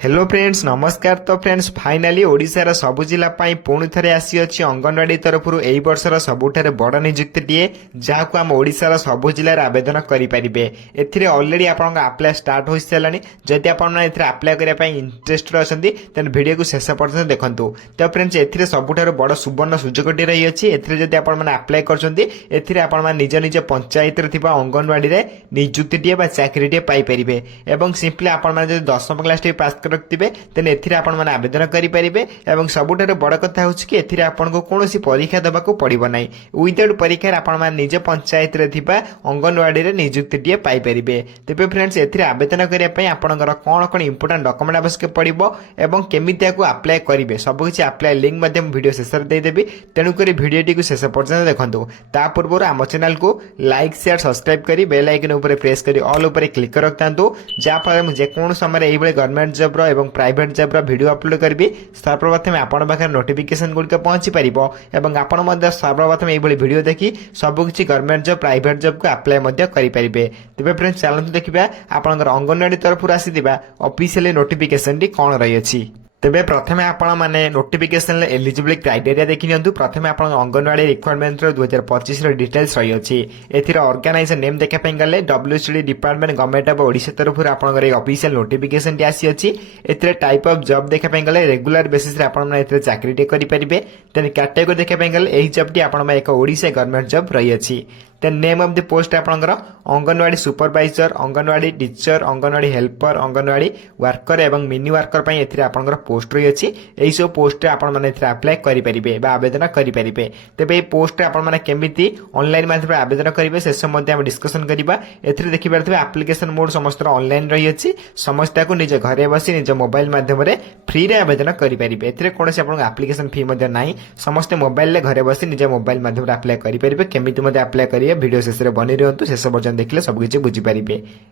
Hello friends नमस्कार। तो friends finally ओडिशार सबु जिला पुणी थे आसी अच्छी अंगनवाड़ी तरफ यही वर्षर सबुठारे बड़ नियुक्तिटीए जहाँ आम ओडिशार सबु जिले आवेदन करेंगे। एथिरे ऑलरेडी आपन अप्लाई स्टार्ट हो सारे। जदि आपने अप्लाई करने इंटरेस्टेड अच्छा तेज वीडियो को शेष पर्यटन देखूँ। तो फ्रेंड्स एथिरे सबुठार बड़ सुवर्ण सुजोगटी रही अच्छी। जदि अप्लाई कर निज निज पंचायत अंगनवाड़ी नियुक्तिटीए चाकरीटीए पाइपर। और सिंपली आपने 10वीं क्लास पास रखिए तेन ए आवेदन करेंगे। और सबुठार बड़ कथा हूँ कि एथिरे आपको कौन परीक्षा देवाक पड़ो ना। विदाउट परीक्षा आप निज पंचायत अंगनवाड़ी नियुक्तिटीए पाइपर। तेज फ्रेंड्स ए आवेदन करने आपंकर कौन कौन इंपोर्टाट डॉक्यूमेंट आवश्यक पड़ो और केमी अप्लाई करेंगे सबकि अप्लाई लिंक वीडियो शेष में देदेवि। तेणुक भिडियोटी को शेष पर्यटन देखूँ। ता पूर्व आम चैनल को लाइक शेयर सब्सक्राइब कर बेल आइकन उपर प्रेस कर ऑल उपर क्लिक कर रखता जहाँफल मुझे जेकोन समय यही गवर्नमेंट जॉब एवं प्राइवेट जॉब वीडियो अपलोड करी सर्वप्रथम आपण पाखे नोटिफिकेशन गुड़िक पहुंची पार और आपण सर्वप्रथम यही वीडियो देखी सबकि गवर्नमेंट जॉब प्राइवेट जॉब को अप्लाई करेंगे। तेज फ्रेंड्स चलते देखा आपंकर अंगनवाड़ी तरफ आसी ऑफिशियल नोटिफिकेशन टी कौन रही है। तेबे प्रथमे आपण माने नोटिफिकेशन एलिजिबल क्राइटेरिया देखि नियंतु। प्रथमे आपण अंगनवाड़ी रिक्वायरमेंट 2025 रो डिटेल्स रही अछि। एथिर ऑर्गेनाइजर नेम देखा पे गले WCD department government of Odisha तरफ आपण ऑफिशियल नोटिफिकेशन टी आसी अछि। एथिर टाइप ऑफ जॉब देखा पे गले रेगुलर बेसिस रे आपण माने एथिर चाकरी टे करि परिबे। तेन कैटेगरी देखा पे गले एही जॉब टी आपण माने एक ओडिशा गवर्नमेंट जॉब रही अछि। Then name of the post आपनकर anganwadi supervisor anganwadi teacher anganwadi helper anganwadi worker एवं मिनी वर्कर पई एथिरे आपनकर पोस्ट रही अछि। एही सब पोस्ट रे आपण माने एथिरे अप्लाई करि परिबे बा आवेदन करि परिबे। तेबे ए पोस्ट रे आपण माने केमिति ऑनलाइन माध्यम आवेदन करिवे से सब मध्ये हम डिस्कशन करिबा। एथिरे देखि पारथिबे एप्लीकेशन मोड समस्त ऑनलाइन रही अछि। समस्त को निज घरे बसी निज मोबाइल माध्यम रे फ्री रे आवेदन करि परिबे। एथिरे कोनसे आपण एप्लीकेशन फी मध्ये नाही। समस्त मोबाइल रे घरे बसी निज मोबाइल माध्यम रे अप्लाई करि परिबे। केमिति मध्ये अप्लाई करि वीडियो शेष में बनी रही शेष पर्यटन देखिले सबकि बुझीपारे।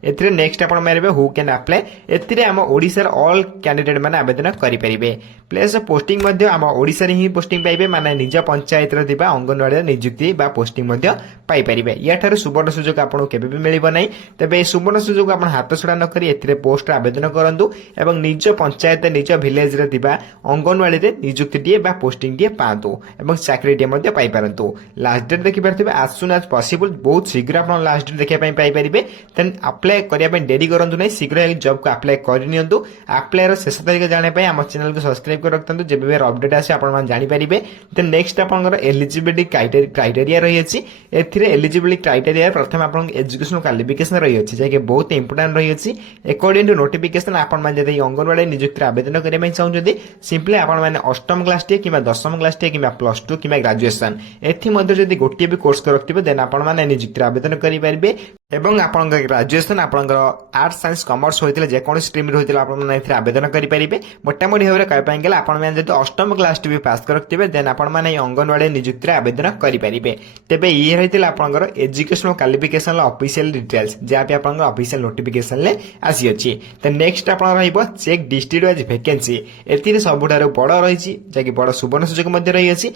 एथिरे नेक्स्ट आपण मारिबे हु कैन अप्लाई। एथिरे आम ओडिशार ऑल कैंडिडेट माने आवेदन करेंगे। प्लेस ऑफ पोस्टिंग मध्ये आम ओडिशा रे ही पोस्टिंग पाइबे माने निज पंचायत रे दिबा अंगनवाड़ी नियुक्ति बा पोस्टिंग मध्ये पाई परिबे। या ठारे सुवर्ण सुजोग आपन केबे भी मिलिबो नै। तबे सुवर्ण सुजोग आपन हाथ छडा न करी एथिरे पोस्ट आवेदन करंतु एवं निज पंचायत निज विलेज रे दिबा अंगनवाड़ी रे नियुक्ति टिए बा पोस्टिंग टिए पांतु एवं चाकरी टिए मध्ये पाई परंतु। लास्ट डेट देखि परथिबे as soon as possible बहुत शीघ्र आप लास्ट डेट देखा पाई परिबे। देन अप्लाई करने डेरी करूँ ना शीघ्र जॉब को अप्लाई करनियंतु। अप्लाई शेष तारीख जाने आम चैनल को सब्सक्राइब कर रखता जब भी अपडेट आसे आप जानीपारे। देन नेक्स्ट आपंकर एलिजिबिलिटी क्राइटेरिया रही है। एलिजिबिलिटी क्राइटेरिया प्रथम आप एजुकेशन क्वालिफिकेशन रही है जैसे बहुत इंपोर्टाट रही है। अकॉर्डिंग टू नोटिफिकेशन आपड़ी अंगनवाड़ी नियुक्ति आवेदन करने चाहते सिंपली आपने अष्टम क्लास टे कि 10वीं क्लास टे कि +2 कि ग्रेजुएशन एथि गोटे भी कोर्स कर रखिए देन आप नियुक्ति आवेदन करेंगे। एवं आपण ग्रेजुएशन आपण आर्ट्स साइंस कॉमर्स होइतिले जेकोन स्ट्रीम होइतिले आपण एथिरे आवेदन करि परिबे। मोटामोटी भाबरे कहि पाइ गेल आपण माने जदि अष्टम क्लास टी भी पास करथिबे देन आपण माने अंगनवाड़ी नियुक्ति आवेदन करि परिबे। तेबे ई रहितिले आपणकर एजुकेशनल क्वालिफिकेशन ऑफिशियल डिटेल्स जे आपे आपणकर ऑफिशियल नोटिफिकेशन ले आसी अछि। त नेक्स्ट आपण रहइबो चेक डिस्ट्रिक्ट वाइज वैकेंसी। एथिरे सबुठारो बड़ रहिछि जे कि बड़ सुवर्ण सुजोग मध्ये रहि अछि।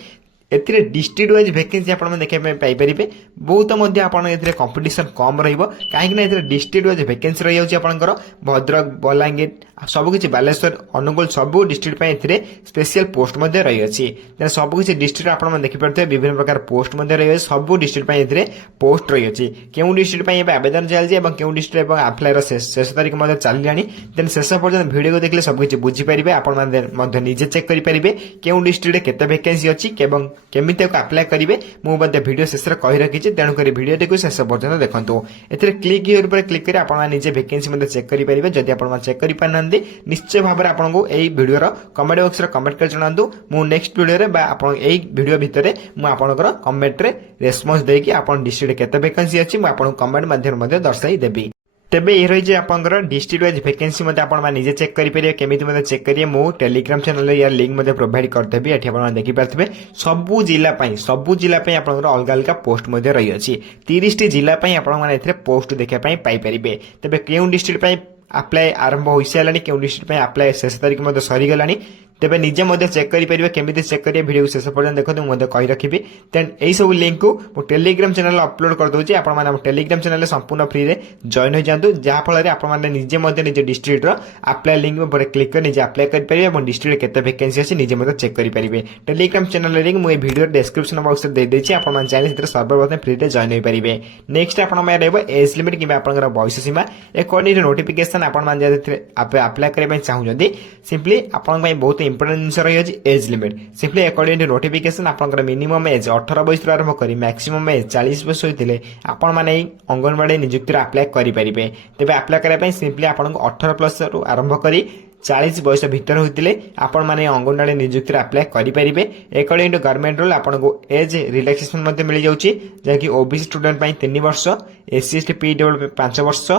एथिरे डिस्ट्रिक्ट वाइज वैकेंसी आपण देखै पाई परिबे। बहुत मध्ये आपण एथिरे कंपटीशन कम रहइबो काहेकि ना एथिरे डिस्ट्रिक्ट वाइज वैकेंसी रहि जाउछि आपणकर भद्रक बलांगीर सब किछि बालेश्वर अनुगुल सब डिस्ट्रिक्ट पय एथिरे स्पेशल पोस्ट मध्ये रहि अछि। त सब किछि डिस्ट्रिक्ट आपण देखि परते विभिन्न प्रकार पोस्ट मध्ये रहि अछि। सब डिस्ट्रिक्ट पय एथिरे पोस्ट रहि अछि। केउ डिस्ट्रिक्ट पय आवेदन चालछि एवं केउ डिस्ट्रिक्ट एवं अप्लाई रो शेष तारीख मध्ये चालियानी। देन शेष पर्यंत वीडियो को देखले सब किछि बुझी परिबे। आपण माने मध्ये निजे चेक करि परिबे केउ डिस्ट्रिक्ट केते वैकेंसी अछि एवं केमिति अप्लाई करेंगे। मुझे वीडियो शेष में कही रखी तेणुक वीडियो को शेष पर्यटन देखूँ। एथिरे क्लिक हियर पर क्लिक कर आप निजे वैकेंसी में चेक करेंगे। जदि आप चेक कर पाना निश्चय भाव में आपको यही वीडियो कमेंट बॉक्स रे कमेंट कर जणातु। मु नेक्स्ट वीडियो रे बा आपण एही वीडियो भितर मु आपनकर कमेंट रे रेस्पॉन्स देकी आपण डिस्ट्रिक्ट केते वैकेंसी अछि मु आपण कमेंट माध्यम दर्शाई देबी। तेबे ये रही आपंकर डिस्ट्रिक्ट वाइज वैकेंसी मते आपण निजे चेक करेंगे। केमिति मते चेक करिए मु टेलीग्राम चैनल यार लिंक मते प्रोवाइड करदेबी। एठी आपण देखि पारथिबे सबु जिला पई आपनकर अलग अलग पोस्ट मते रही अछि। 30 टी जिला पई आपण माने एथिरे पोस्ट देखा पई पाई परिबे। तेबे केउ डिस्ट्रिक्ट पई अप्लाई आरंभ होई सालानी केउ डिस्ट्रिक्ट पई अप्लाई शेष तारीख मते सरी गलानी तेबे निजे मध्य चेक करेंगे केमी चेक करेंगे वीडियो शेष पर्यटन देखते मुझे कही रखी देन यही सब लिंक को मु टेलीग्राम चैनल अपलोड कर दूसरी आप टेलीग्राम चैनल संपूर्ण फ्री रे जॉइन हो जातु जहाँफल आपने निजे निज डिस्ट्रिक्ट अप्लाई लिंक पर क्लिक कर निजे अप्लाई करेंगे और डिस्ट्रिक्ट केते वैकेंसी अच्छी निजे चेक करेंगे टेलीग्राम चैनल लिंक मुझे वीडियो डिस्क्रिप्शन बॉक्स में देदेछि आपन चाहिए सर्वप्रथम फ्री रे जॉइन हो पारे नेक्स्ट आपन एज लिमिट कि बयस सीमा अकॉर्डिंग टू नोटिफिकेशन अप्लाई करने चाहते सिंपली आपन बहुत इंपोर्टेंट जिन रही age limit simply according to notification आपन मिनिमम एज 18 वर्ष आरंभ कर मैक्सिमम एज 40 वर्ष होते आपण मैंने अंगनवाड़ी नियुक्ति अप्लाई करेंगे तेज अप्लाई करने सिंपली आपको 18 प्लस आरंभ कर 40 वर्ष भितर होते आपण मैंने अंगनवाड़ी नियुक्ति अप्लाई करेंगे अकॉर्डिंग टू गवर्नमेंट रूल आपको एज रिलैक्सेशन मिल जाऊँगी जहाँकि ओबीसी स्टूडेंट 3 वर्ष एससी एसटी पीडब्ल्यू 5 वर्ष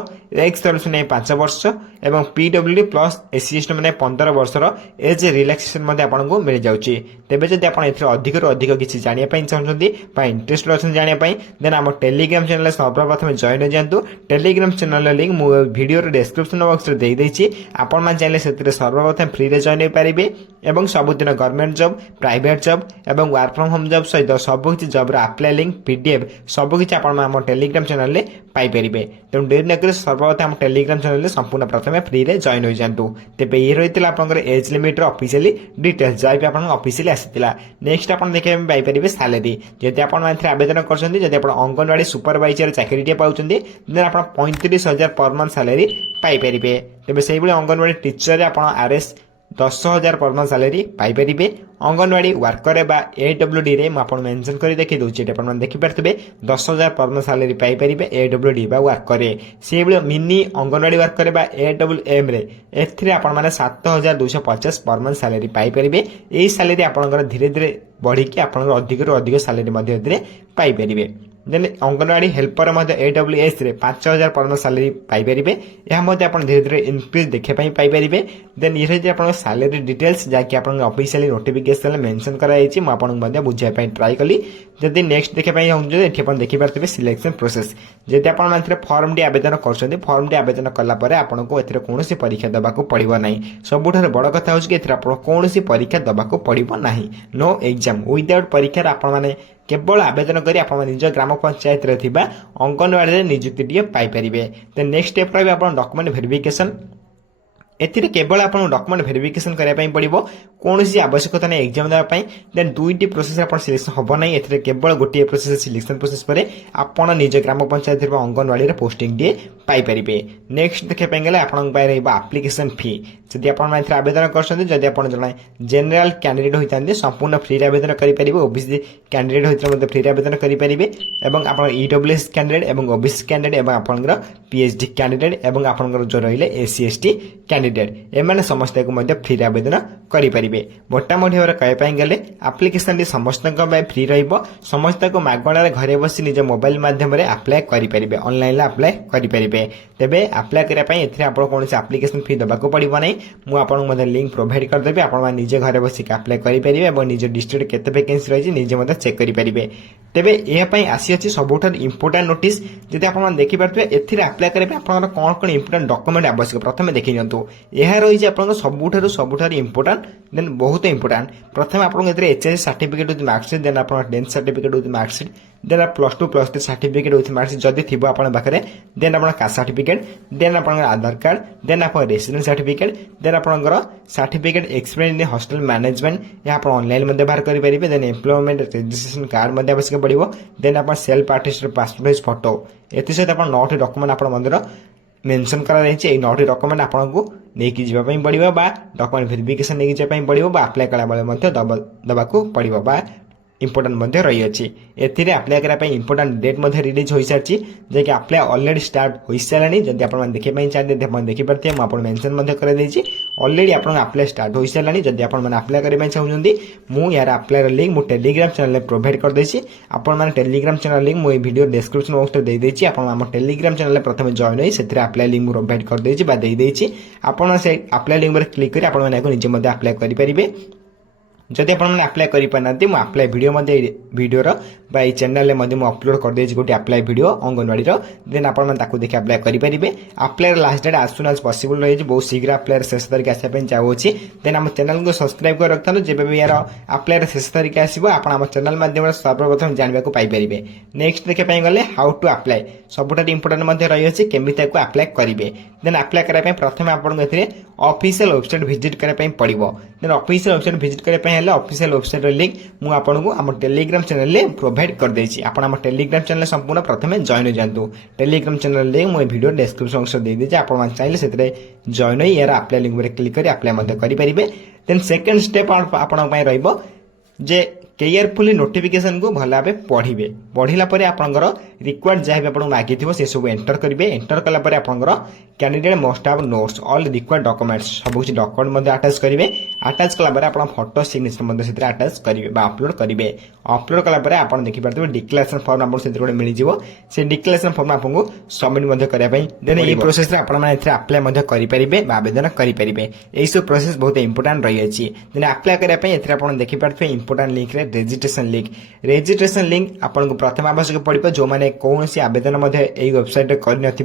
एक्स सर्विसमैन 5 वर्ष और पीडब्ल्यू प्लस एससी एसटी मैंने 15 वर्षर एज रिलैक्सेशन आपको मिल जाऊँगी तेज जब आप अधिक अधिक किसी जानापी चाहते इंटरेस्ट अच्छा जानापी देन आम टेलीग्राम चैनल सर्वप्रथम जॉइन हो जातु टेलीग्राम चैनल लिंक मुझे वीडियो डिस्क्रिप्शन बॉक्स में देदेछि आपण मैंने चाहिए सर्वप्रथम फ्री रे जॉइन हो पारे और सबुदिन गवर्नमेंट जॉब प्राइवेट जॉब और वर्क फ्रॉम होम जॉब सहित सबकि जॉब अप्लाई लिंक पीडीएफ सबकि आप टेलीग्राम चैनल में पाइपर तेणु डेरी नक सर्वप्रथम टेलीग्राम चैनल संपूर्ण प्रथम फ्री रे जॉइन हो जातु तेज ये रही है आपंकर एज लिमिट ऑफिशियली डिटेल्स जहाँ भी आप ऑफिशियली आसाला नेक्स्ट आप देखा पाइपर सालेरी जब आप आवेदन कर अंगनवाड़ी सुपरवाइजर चाकरी पाँच देन आप 35,000 पर मंथ सालेरी पाइपर तेज से अंगनवाड़ी टीचर आप RS 10,000 per month salary Piper anganwadi worker AWD रे मुझे मेंशन कर देखी दूसरी आप देखिपारे 10,000 पर मंथ सालेरी पाइपर एडब्ल्यूडी वर्कर से मिनी अंगनवाड़ी वर्कर एडब्ल्यूएम रे आपने 7,250 पर मंथ सालेरी पाइपर यही सालेरी आपंकर धीरे धीरे बढ़ी आपंकर अधिक अधिक सालेरी पाइपर देन अंगनवाड़ी हेल्पर एडब्ल्यूएस रे 5,000 पर मंथ सालेरी पाइपर यह धीरे धीरे इनक्रीज देखापी पाइपर देन ये रही है सालेरी डिटेल्स जहाँकि आप ऑफिशियली नोटिफिकेशन मेंशन कराई मुझे बुझाई ट्राई कली जदि नेक्स्ट देखापी चाहते देखिपारे सिलेक्शन प्रोसेस जदि आप फॉर्म टी आवेदन कर फॉर्म टी आवेदन कलापर आपको कौन परीक्षा देवाक पड़ो ना सबुठ बड़ कथा हो कौन परीक्षा देवाक पड़ो ना नो एग्जाम विदाउट परीक्षा आपने केवल आवेदन करी आप निज ग्राम पंचायत रे थिबा अंगनवाड़ी नियुक्ति पाइपर नेक्स्ट स्टेप रही आप डॉक्यूमेंट वेरिफिकेशन एथिरे केवल आपन डॉक्यूमेंट वेरिफिकेशन करने पड़ो कौन आवश्यकता नहीं एग्जाम देवाई देन दुईटी प्रोसेस आप सिलेक्शन हम ना ए केवल गोटे प्रोसेस सिलेक्शन प्रोसेस पर आपड़ निज ग्राम पंचायत अंगनवाड़ी पोस्टिंग टी पाइपर नेक्स्ट देखापी गले आप आप्लिकेशन फी जदि आप आवेदन कर आप जन जेनेल कैंडिडेट होता संपूर्ण फ्री आवेदन करेंगे ओबीसी कैंडिडेट होता फ्री आवेदन करेंगे और आप ईडब्ल्यूएस कैंडिडेट और ओबीसी कैंडिडेट और आपंकर पीएचडी कैंडिडेट और आपंकर जो रही एससी एसटी कैंडिडेट एम समस्त को फ्री आवेदन करेंगे मोटामोटी भाव कहवाई गले आप्लिकेशन टी समस्त फ्री रमस्त को मागणार घरे बस निज मोबाइल मध्यम अप्लाई करेंगे ऑनलाइन अप्लाई करेंगे तेरे अप्लाई करने आप कौन आप्लिकेशन फी देवाक पड़ो ना मुझे लिंक प्रोवाइड करदेवी आप निजे घरे बसिक अप्लाई करेंगे और निज डिस्ट्रिक्ट केते वैकेंसी रही निजे चेक करेंगे तेरे यह आसी सबुठ इंपोर्टाट नोटिस जब आप देखिपारे एप्लाई करेंगे आप कौन कौन इंपोर्टाट डॉक्यूमेंट आवश्यक प्रथम देखी नियंतु यह रही है सबुठ इंपोर्टाट देन बहुत इंपोर्टाट प्रथम आपको HS certificate with marksheet then आप 10th certificate with marksheet then आप +2 +3 सर्टिफिकेट विथ मार्कशीट जदि थी पाखे देन आप कास्ट सर्टिफिकेट देन आप आधार कार्ड देन आप रेसिडेंस सर्टिफिकेट देन आपंकर certificate experience in hostel management यहाँ आप ऑनलाइन बाहर करेंगे देन एम्प्लॉयमेंट रजिस्ट्रेशन कार्ड आवश्यक पड़ो देन आप self artist passport size photo एथि सहित आप 9टी डॉक्यूमेंट आप मेंशन कराई 9टी डॉक्यूमेंट आपको लेकिन जावाई पड़ो डॉक्यूमेंट वेरिफिकेशन नहीं जावाई पड़ो अप्लाई कला बेले देवाक पड़ो इंपोर्टाट रही अच्छी एथिरे अप्लाई करने इंपोर्टाट डेट रिलीज हो सारी जैसे अप्लाई ऑलरेडी स्टार्ट हो सारे जब आप देखा चाहते हैं देखिपारे मुझे मेंशन कर ऑलरेडी आप अप्लाई स्टार्ट हो सारे जब आप अप्लाई करने चाहते मुझे यार अप्लाई लिंक मुझे टेलीग्राम चैनल प्रोवाइड करदेसी आप टेलीग्राम चैनल लिंक मुझे वीडियो डिस्क्रिप्शन बॉक्स में देदेछि आप टेलीग्राम चैनल प्रथम जॉइन हो से अप्लाई लिंक प्रोवाइड करदेछि आप अप्लाई लिंक पर क्लिक कर आप निजे अप्लाई करेंगे जदि आप अप्लाई करना अप्लाई वीडियोर बा चैनल में अपलोड कर देछि गोटे अप्लाई वीडियो अंगनवाड़ी देन आपण मैंने ताकू देखि अप्लाई करेंगे। अप्लाई लास्ट डेट आज सुन आज पॉसिबल रही बहुत शीघ्र अप्लाई शेष तारीख आसापी चाहूँगी। देन आम चैनल को सब्सक्राइब कर रखता जब भी यार अप्लाई शेष तारीख आसो आप चैनल माध्यम सर्वप्रथम जानवा पाइपर। नेक्स्ट देखा गले हाउ टू अप्लाई सबुठ इंपोर्टाट रही है केमी अप्लाई करेंगे। देन अप्लाई करने प्रथम आपको ऑफिशियल वेबसाइट विजिट करने पड़ो। देन ऑफिशियल वेबसाइट विजिट करने ऑफिशियल वेबसाइट लिंक मुझे आपको आम टेलीग्राम चैनल में प्रोवाइड कर देछि। आपण आम टेलीग्राम चैनल संपूर्ण प्रथम जॉइन हो जातु। टेलीग्राम चैनल लिंक मुझे वीडियो डिस्क्रिप्शन बॉक्स दे दीजिए आप चाहिए से जॉइन हो यार अप्लाई लिंक पर क्लिक कर अप्लाई करेंगे। देन सेकेंड स्टेप आपण जे केयरफुली नोटिफिकेशन को भल भाव पढ़े पढ़ला आपंकर रिक्वायर्ड जहाँ भी आपको मागी से सब एंटर करेंगे। एंटर कलापर आपंकर कैंडिडेट मस्ट हाव नोट्स ऑल रिक्वायर्ड डॉक्यूमेंट्स सब कुछ डॉक्यूमेंट अटैच करेंगे। अटैच कलापर आप फोटो सिग्नेचर अटैच करेंगे अपलोड करेंगे। अपलोड कलापर आप देखिए डिक्लेरेशन फॉर्म आपको मिल से डिक्लेरेशन फॉर्म आपको सबमिट करने देन ये प्रोसेस अप्लाई करेंगे आवेदन करेंगे। यही सब प्रोसेस बहुत इंपोर्टाट रही है। देन अप्लाई करने देखिए इंपोर्टाट लिंक रेजिस्ट्रेशन लिंक आपको प्रथम आवश्यक पड़ो जो मैंने कौन सी आवेदन वेबसाइट करने से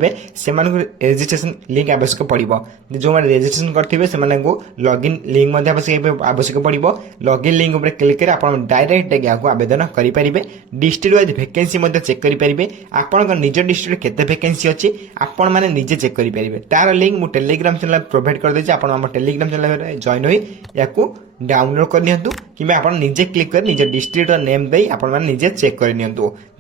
रेजिस्ट्रेशन लिंक आवश्यक पड़ो। जो मैंने रेजिस्ट्रेशन करेंगे से लॉगिन लिंक आवश्यक पड़ो। लॉगिन लिंक पर क्लिक कर आप डायरेक्ट यहाँ आवेदन करेंगे। डिस्ट्रिक्ट वाइज वैकेंसी चेक करेंगे। आपंकर निज डिस्ट्रिक्ट केते वैकेंसी अच्छी आपण मैंने निजे चेक करेंगे। तार लिंक मुझे टेलीग्राम चैनल प्रोवाइड कर देछि। आप टेलीग्राम चैनल जॉइन हो या डाउनलोड करनी कि आप निजे क्लिक कर निज डिस्ट्रिक्ट नेम दे आप निजे चेक करनी।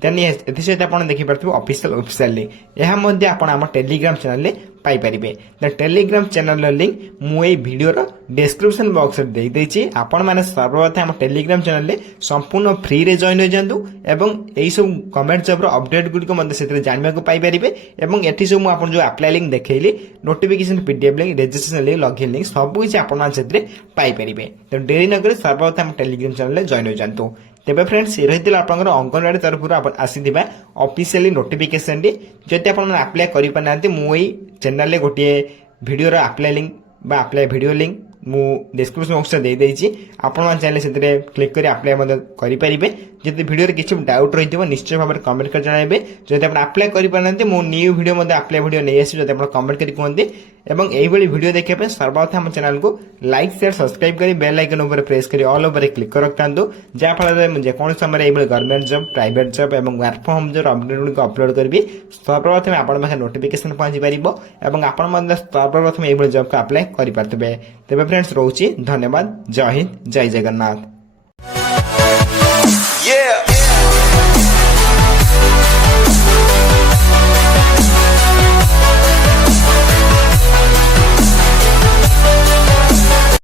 देन एसत आप देखिए ऑफिशियल वेबसाइट लिंक यह आम Telegram channel Piper. Telegram channel link मुझे वीडियो डिस्क्रिप्शन बॉक्स दे देछि। आपण मैंने सर्वप्रथम आम टेलीग्राम चैनल संपूर्ण फ्री रे जॉइन हो जातु एवं यही सब गवर्नमेंट जॉब अपडेट गुड़िक से जानवा पाइपर। ये सब मुझे जो अप्लाई लिंक देखली notification PDF link registration link login link सब किसी आपरे पाइपर। तो डेरी नक सर्वप्रथम टेलीग्राम चैनल जॉइन हो जातु। तेज फ्रेंड्स ये रही आपंकर अंगनवाड़ी तरफ आसी ऑफिशियली नोटिफिकेशन जब आप अप्लाई कर मुझे चैनल गोटे video apply link apply video link मु डिस्क्रिप्शन बॉक्स दे देछि। आपण चाहिए से क्लिक कर अप्लाई करेंगे। जब वीडियो किसी डाउट रही निश्चय भाव में कमेंट कर जनाबे। जब आप अप्लाई कर मो न्यू वीडियो अप्लाई वीडियो नहीं आसी जब आप कमेंट कर कहते एवं यही वीडियो देखा सर्वप्रथम हम चैनल को लाइक शेयर सब्सक्राइब कर बेल आइकन ऊपर प्रेस कर ऑल ओवर क्लिक कर रखता जहाँफल जेको समय ये गवर्नमेंट जॉब प्राइवेट जॉब और work from home job update गुड़िक अपलोड करी सर्वप्रथम आप नोटिफिकेशन पहुंची पार आप सर्वप्रथम ये जॉब को अप्लाई करेंगे। तेज फ्रेंड्स रोचे धन्यवाद। जय हिंद जय जगन्नाथ।